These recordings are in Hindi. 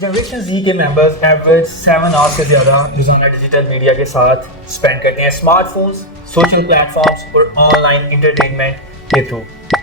जनरेशन जी के मेंबर्स एवरेज 7 आवर्स से ज़्यादा रोजाना डिजिटल मीडिया के साथ स्पेंड करते हैं, स्मार्टफोन्स, सोशल प्लेटफॉर्म्स और ऑनलाइन इंटरटेनमेंट के थ्रू।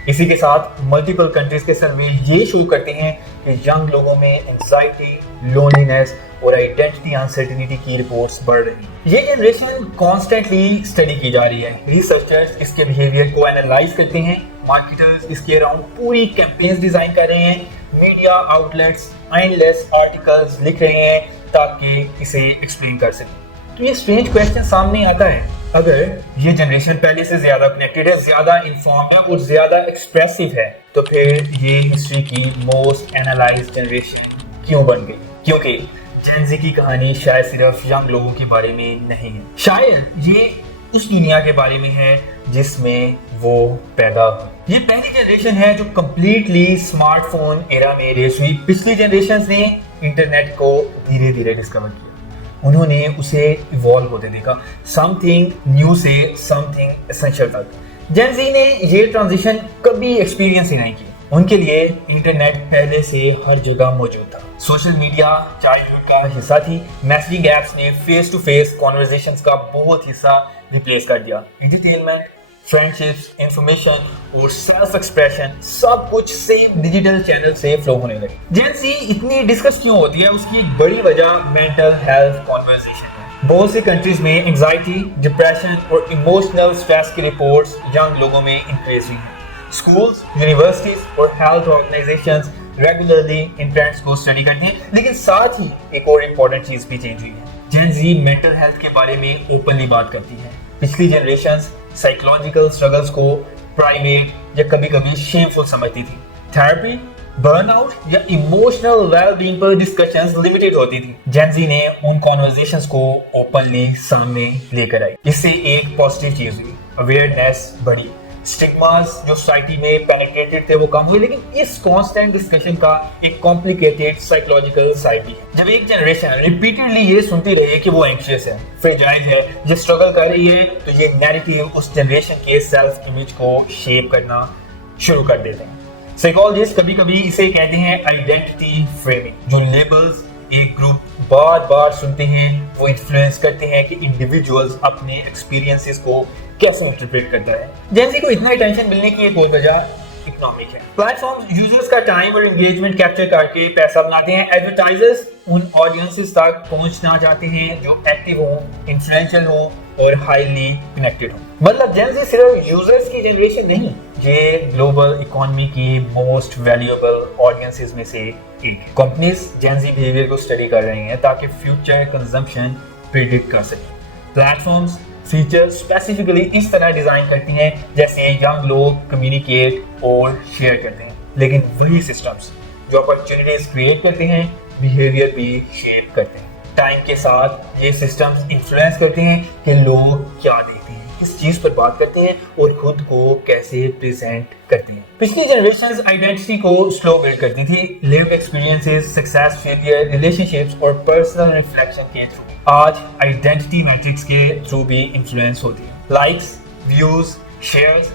इसी के साथ मल्टीपल कंट्रीज के सर्वे ये शो करते हैं कि यंग लोगों में एंजाइटी, लोनलीनेस और आइडेंटिटी अनसर्टेनिटी की रिपोर्ट्स बढ़ रही हैं। ये जनरेशन कॉन्स्टेंटली स्टडी की जा रही है। रिसर्चर्स इसके बिहेवियर को एनालाइज करते हैं, मार्केटर्स इसके अराउंड पूरी कैंपेन्स डिजाइन कर रहे हैं, मीडिया आउटलेट्स एंडलेस आर्टिकल्स लिख रहे हैं ताकि इसे एक्सप्लेन कर सकें। तो ये स्ट्रेंज क्वेश्चन सामने आता है, अगर ये जनरेशन पहले से ज्यादा कनेक्टेड है, ज्यादा इन्फॉर्म्ड है और ज्यादा एक्सप्रेसिव है, तो फिर ये हिस्ट्री की मोस्ट एनालाइज्ड जनरेशन क्यों बन गई? क्योंकि जेन ज़ी की कहानी शायद सिर्फ यंग लोगों के बारे में नहीं है, शायद ये उस दुनिया के बारे में है जिसमें वो पैदा हुई। ये पहली जनरेशन है जो कंप्लीटली स्मार्टफोन एरा में रेस हुई। पिछली जनरेशंस ने इंटरनेट को धीरे धीरे डिस्कवर किया, उन्होंने उसे इवॉल्व होते देखा, समथिंग न्यू से समथिंग एसेंशियल तक। जेन ज़ी ने ये ट्रांजिशन कभी एक्सपीरियंस ही नहीं किया। उनके लिए इंटरनेट पहले से हर जगह मौजूद था, सोशल मीडिया चाइल्डहुड का हिस्सा थी, मैसेजिंग एप्स ने फेस टू फेस कॉन्वर्सेशंस का बहुत हिस्सा रिप्लेस कर दिया। एंटरटेनमेंट, फ्रेंडशिप्स, इंफॉर्मेशन और सेल्फ एक्सप्रेशन सब कुछ सेम डिजिटल चैनल से फ्लो होने लगे। जेन ज़ी इतनी डिस्कस क्यों होती है, उसकी एक बड़ी वजह मेंटल हेल्थ कॉन्वर्सेशन है। बहुत सी कंट्रीज में एंजाइटी, डिप्रेशन और इमोशनल स्ट्रेस की रिपोर्ट्स यंग लोगों में इंक्रीज हुई हैं। स्कूल्स, यूनिवर्सिटीज और health organisations regularly in trends को स्टडी करते हैं, लेकिन साथ ही एक और इम्पोर्टेंट चीज भी चेंज हुई है। जेन ज़ी मेंटल हेल्थ के बारे में ओपनली बात करती है। पिछली जनरेशंस साइकोलॉजिकल स्ट्रगल्स को प्राइवेट या कभी-कभी शेमफुल समझती थी। थेरेपी, बर्नआउट या इमोशनल वेलबीइंग पर डिस्कशंस लिमिटेड होती थी। जेन ज़ी ने उन कॉन्वर्सेशंस को ओपनली सामने लेकर आई। इससे एक पॉजिटिव चीज हुई, अवेयरनेस बढ़ी, स्टिग्मास जो सोसाइटी में पेनिट्रेटेड थे वो कम हुए, लेकिन इस कांस्टेंट डिस्कशन का एक कॉम्प्लिकेटेड साइकोलॉजिकल साइड भी है। जब एक जनरेशन रिपीटेडली ये सुनती रही है कि वो एंग्शियस है, फ्रेजाइल है, जो स्ट्रगल कर रही है, तो ये नैरेटिव उस जनरेशन के सेल्फ इमेज को शेप करना शुरू कर देते हैं। साइकोलॉजिस्ट कभी-कभी इसे कहते हैं आइडेंटिटी फ्रेमिंग। जो लेबल्स एक ग्रुप बार बार सुनते हैं वो इन्फ्लुएंस करते हैं कि इंडिविजुअल्स अपने एक्सपीरियंसेस को कैसे इंटरप्रेट करता है। जेन ज़ी को इतना अटेंशन मिलने की एक और वजह इकोनॉमिक है। प्लेटफॉर्म्स यूजर्स का टाइम और एंगेजमेंट कैप्चर करके पैसा बनाते हैं। एडवर्टाइजर्स उन ऑडियंसेस तक पहुंचना चाहते हैं जो एक्टिव हो, इन्फ्लुएंशियल हो और हाईली कनेक्टेड हो। मतलब जेन ज़ी सिर्फ यूजर्स की जनरेशन नहीं, ये ग्लोबल इकोनॉमी की मोस्ट वैल्यूएबल ऑडियंसेस में से एक। कंपनीज जेन ज़ी बिहेवियर को स्टडी कर रही हैं ताकि फ्यूचर कंजम्पशन प्रिडिक्ट कर सकें। प्लेटफॉर्म्स फीचर स्पेसिफिकली इस तरह डिजाइन करती हैं जैसे यंग लोग कम्युनिकेट और शेयर करते हैं, लेकिन वही सिस्टम्स जो अपॉर्चुनिटीज क्रिएट करते हैं बिहेवियर भी शेप करते हैं। टाइम के साथ ये सिस्टम्स इन्फ्लुएंस करते हैं कि लोग क्या देखते हैं, किस चीज पर बात करते हैं और खुद को कैसे प्रेजेंट करते हैं। पिछली जनरेशंस आइडेंटिटी को स्लो बिल्ड करती थी, lived experiences, success, failure, relationships और पर्सनल रिफ्लेक्शन के थ्रू। आज आइडेंटिटी मैट्रिक्स के थ्रू भी इन्फ्लुएंस होती है। लाइक्स, व्यूज, शेयर्स,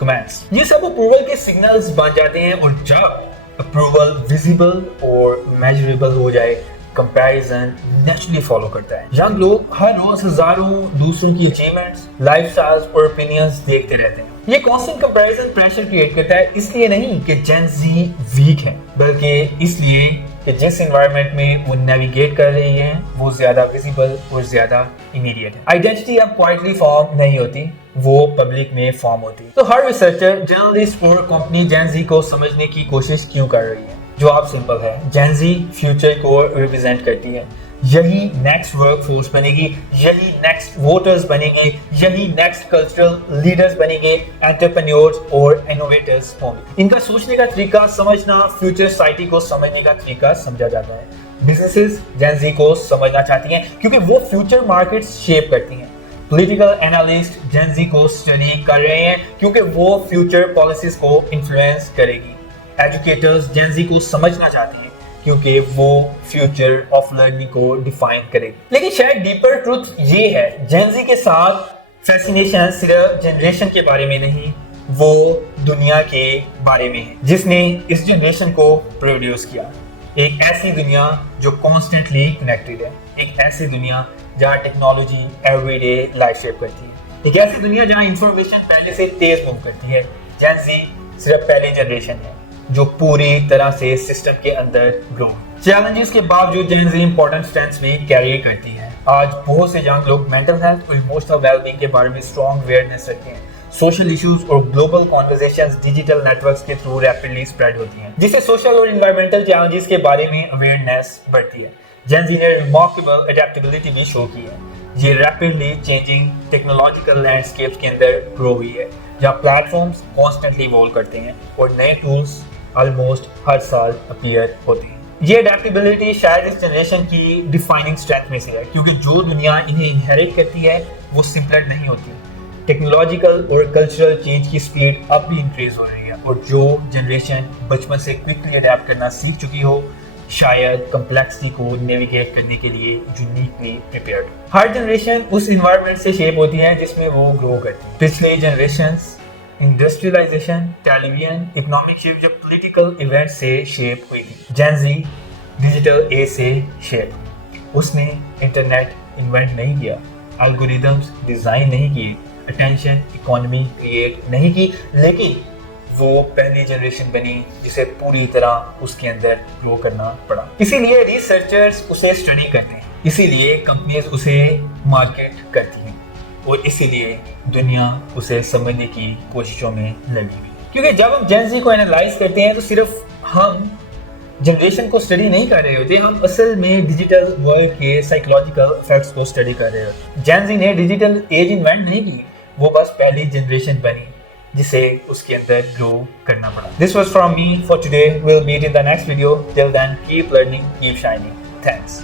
कमेंट्स, ये सब अप्रूवल के सिग्नल्स बन जाते हैं, और जब अप्रूवल विजिबल और मेजरेबल हो जाए, कंपैरिजन नेचुरली फॉलो करता है। यंग लोग हर रोज हजारों दूसरों की अचीवमेंट्स, लाइफस्टाइल्स और ओपिनियंस देखते रहते हैं। ये कांस्टेंट कंपैरिजन प्रेशर क्रिएट करता है, इसलिए नहीं कि जेन ज़ी वीक है, बल्कि इसलिए कि जिस एनवायरनमेंट में वो नेविगेट कर रही हैं वो ज्यादा विजिबल और ज्यादा इमीडिएट है। आइडेंटिटी अब क्वाइटली फॉर्म नहीं होती, वो पब्लिक में फॉर्म होती है। तो हर रिसर्चर, जर्नलिस्ट और कंपनी जेन ज़ी को समझने की कोशिश क्यों कर रही है? जवाब सिंपल है, जेन ज़ी फ्यूचर को रिप्रेजेंट करती है। यही नेक्स्ट वर्कफोर्स बनेगी, यही नेक्स्ट वोटर्स बनेंगे, यही नेक्स्ट कल्चरल लीडर्स बनेंगे, एंटरप्रेन्योर्स और इनोवेटर्स होंगे। इनका सोचने का तरीका समझना, फ्यूचर सोसाइटी को समझने का तरीका समझा जाता है। बिजनेसेस जेन ज़ी को समझना चाहती हैं क्योंकि वो फ्यूचर मार्केट्स शेप करती हैं। पॉलिटिकल एनालिस्ट जेन ज़ी को स्टडी कर रहे हैं क्योंकि वो फ्यूचर पॉलिसीज को इन्फ्लुएंस करेगी। एजुकेटर्स जेन ज़ी को समझना चाहते हैं क्योंकि वो फ्यूचर ऑफ लर्निंग को डिफाइन करेगी। लेकिन शायद डीपर ट्रुथ ये है, जेन ज़ी के साथ फैसिनेशन सिर्फ जनरेशन के बारे में नहीं, वो दुनिया के बारे में है जिसने इस जनरेशन को प्रोड्यूस किया। एक ऐसी दुनिया जो कॉन्स्टेंटली कनेक्टेड है, एक ऐसी दुनिया जहाँ टेक्नोलॉजी एवरीडे लाइफ शेप करती है, एक ऐसी दुनिया जहाँ इंफॉर्मेशन पहले से तेज मूव करती है। जेन ज़ी सिर्फ पहली जनरेशन है जो पूरी तरह से सिस्टम के अंदर ग्रो। चैलेंजेस के बावजूद जेन ज़ी इंपॉर्टेंट स्ट्रेंथ्स भी कैरी करती है। आज बहुत से यंग लोग मेंटल हेल्थ और इमोशनल वेलबींग के बारे में स्ट्रॉन्ग अवेयरनेस रखते हैं। सोशल इश्यूज और ग्लोबल कॉन्वर्सेशंस डिजिटल नेटवर्क्स के थ्रू रैपिडली स्प्रेड होती हैं, जिससे सोशल और एनवायरमेंटल चैलेंजेस के बारे में अवेयरनेस बढ़ती है। जेन ज़ी ने रिमार्केबल एडेप्टेबिलिटी भी शो की है। ये रैपिडली चेंजिंग टेक्नोलॉजिकल लैंडस्केप्स के अंदर ग्रो हुई है, जहाँ प्लेटफॉर्म्स कॉन्स्टेंटली इवॉल्व करते हैं और नए टूल्स ऑलमोस्ट हर साल अपीयर होते हैं। ये अडेप्टेबिलिटी शायद इस जनरेशन की डिफाइनिंग स्ट्रेंथ में से है, क्योंकि जो दुनिया इन्हें इनहेरिट करती है वो सिंपलर नहीं होती। टेक्नोलॉजिकल और कल्चरल चेंज की स्पीड अब भी इंक्रीज हो रही है, और जो जनरेशन बचपन से क्विकली अडेप्ट करना सीख चुकी हो शायद कम्प्लेक्सिटी को नेविगेट करने के लिए यूनिकली प्रिपेयर्ड। हर जनरेशन उस एनवायरनमेंट से शेप होती है जिसमें वो ग्रो करती है। पिछले generations industrialisation, television, economic shift या पॉलिटिकल इवेंट से शेप हुई थी। जेन ज़ी डिजिटल एज से शेप। उसने इंटरनेट इन्वेंट नहीं किया, एल्गोरिदम्स डिजाइन नहीं किए, अटेंशन इकोनॉमी क्रिएट नहीं की, लेकिन वो पहली जनरेशन बनी जिसे पूरी तरह उसके अंदर ग्रो करना पड़ा। इसीलिए रिसर्चर्स उसे स्टडी करते हैं, इसीलिए कंपनीज उसे मार्केट करती हैं, और इसीलिए दुनिया उसे समझने की कोशिशों में लगी हुई। क्योंकि जब हम जेन ज़ी को एनालाइज करते हैं तो सिर्फ हम जनरेशन को स्टडी नहीं कर रहे होते, हम असल में डिजिटल वर्ल्ड के साइकोलॉजिकल इफेक्ट्स को स्टडी कर रहे होते। जेन ज़ी ने डिजिटल एज इन्वेंट नहीं की, वो बस पहली जनरेशन बनी जिसे उसके अंदर ग्रो करना पड़ा। This was from me for today. Will meet in the next video. Till then keep learning, keep shining. Thanks.